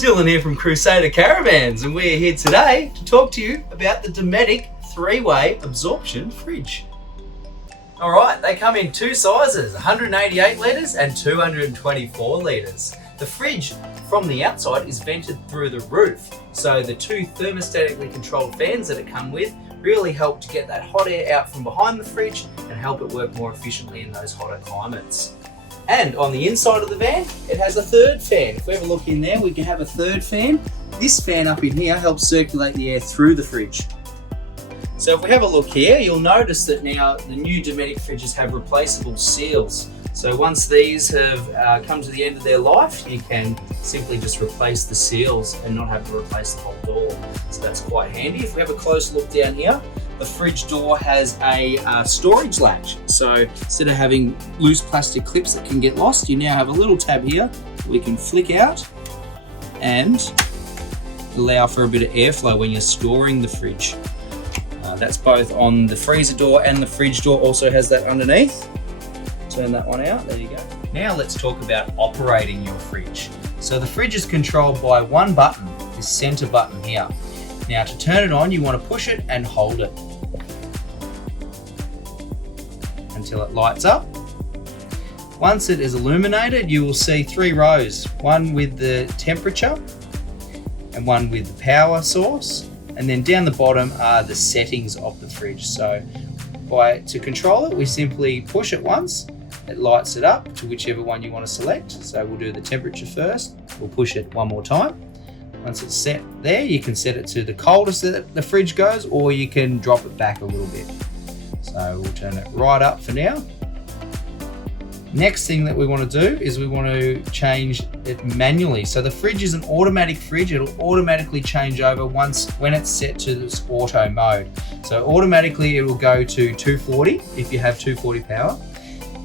Dylan here from Crusader Caravans, and we're here today to talk to you about the Dometic 3-way absorption fridge. Alright, they come in two sizes, 188 litres and 224 litres. The fridge from the outside is vented through the roof, so the two thermostatically controlled fans that it come with really help to get that hot air out from behind the fridge and help it work more efficiently in those hotter climates. And on the inside of the van, it has a third fan. If we have a look in there, we can have a third fan. This fan up in here helps circulate the air through the fridge. So if we have a look here, you'll notice that now the new Dometic fridges have replaceable seals. So once these have come to the end of their life, you can simply just replace the seals and not have to replace the whole door. So that's quite handy. If we have a close look down here, the fridge door has a storage latch. So instead of having loose plastic clips that can get lost, you now have a little tab here we can flick out and allow for a bit of airflow when you're storing the fridge. That's both on the freezer door, and the fridge door also has that underneath. Turn that one out, there you go. Now let's talk about operating your fridge. So the fridge is controlled by one button, this center button here. Now to turn it on, you want to push it and hold it until it lights up. Once it is illuminated, you will see three rows, one with the temperature and one with the power source. And then down the bottom are the settings of the fridge. So to control it, we simply push it once, it lights it up to whichever one you want to select. So we'll do the temperature first, we'll push it one more time. Once it's set there, you can set it to the coldest that the fridge goes, or you can drop it back a little bit. So we'll turn it right up for now. Next thing that we want to do is we want to change it manually. So the fridge is an automatic fridge. It'll automatically change over when it's set to this auto mode. So automatically it will go to 240 if you have 240 power.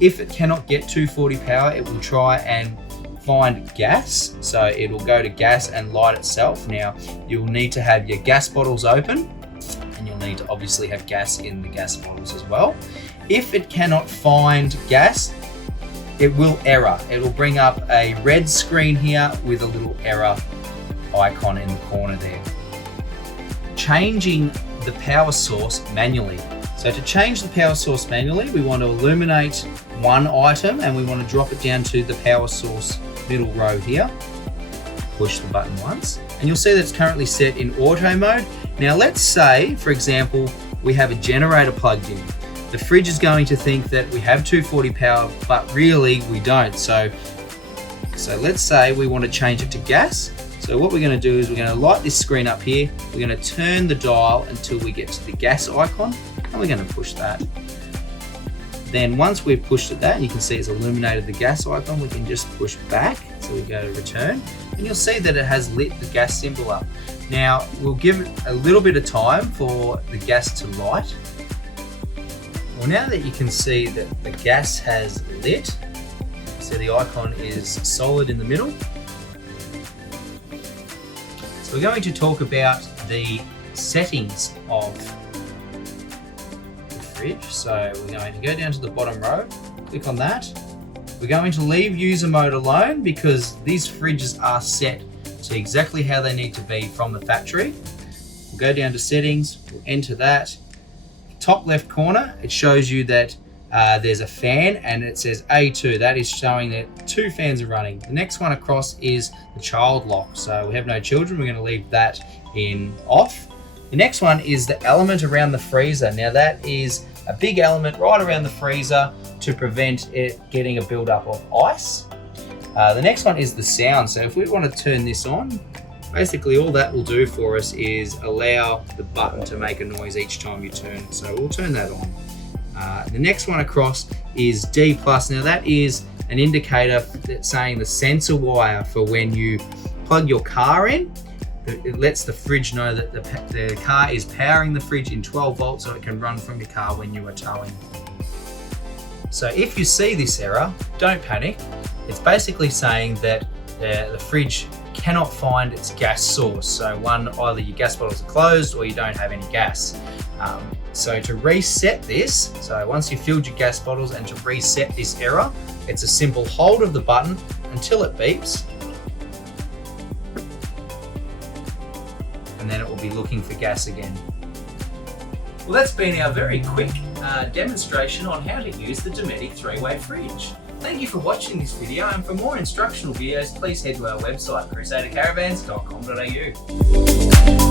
If it cannot get 240 power, it will try and find gas. So it will go to gas and light itself. Now you'll need to have your gas bottles open, and you'll need to obviously have gas in the gas bottles as well. If it cannot find gas, it will error. It will bring up a red screen here with a little error icon in the corner there. Changing the power source manually. So to change the power source manually, we want to illuminate one item and we want to drop it down to the power source middle row here. Push the button once and you'll see that it's currently set in auto mode. Now let's say, for example, we have a generator plugged in. The fridge is going to think that we have 240 power, but really we don't. So let's say we want to change it to gas. So what we're going to do is we're going to light this screen up here. We're going to turn the dial until we get to the gas icon, and we're going to push that. Then once we've pushed it that, you can see it's illuminated the gas icon, we can just push back. So we go to return, and you'll see that it has lit the gas symbol up. Now we'll give it a little bit of time for the gas to light. Well, now that you can see that the gas has lit, so the icon is solid in the middle. So we're going to talk about the settings of the fridge. So we're going to go down to the bottom row, click on that. We're going to leave user mode alone because these fridges are set to exactly how they need to be from the factory. We'll go down to settings, we'll enter that. Top left corner, it shows you that there's a fan and it says A2. That is showing that two fans are running. The next one across is the child lock. So we have no children, we're going to leave that in off. The next one is the element around the freezer. Now that is a big element right around the freezer to prevent it getting a buildup of ice. The next one is the sound. So if we want to turn this on, basically all that will do for us is allow the button to make a noise each time you turn. So we'll turn that on. The next one across is D+. Now that is an indicator that's saying the sensor wire for when you plug your car in. It lets the fridge know that the car is powering the fridge in 12 volts so it can run from your car when you are towing. So if you see this error, don't panic. It's basically saying that the fridge cannot find its gas source. So either your gas bottles are closed or you don't have any gas. So to reset this, so once you've filled your gas bottles and to reset this error, it's a simple hold of the button until it beeps. and then it will be looking for gas again. Well, that's been our very quick demonstration on how to use the Dometic 3-way fridge. Thank you for watching this video, and for more instructional videos, please head to our website, crusadercaravans.com.au.